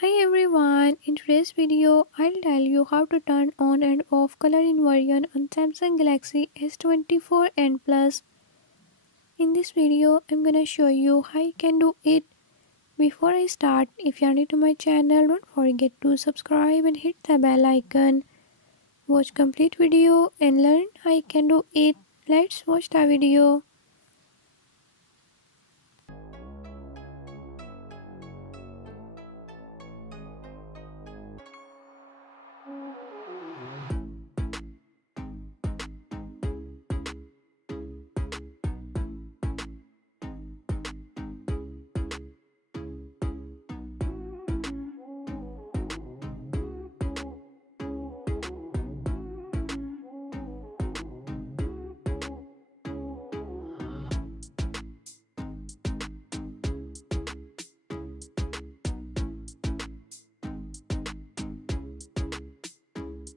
Hi everyone, in today's video I'll tell you how to turn on and off color inversion on Samsung Galaxy S24 and Plus. In this video I'm gonna show you how you can do it. Before I start, if you're new to my channel, don't forget to subscribe and hit the bell icon. Watch complete video and learn how you can do it. Let's watch the video.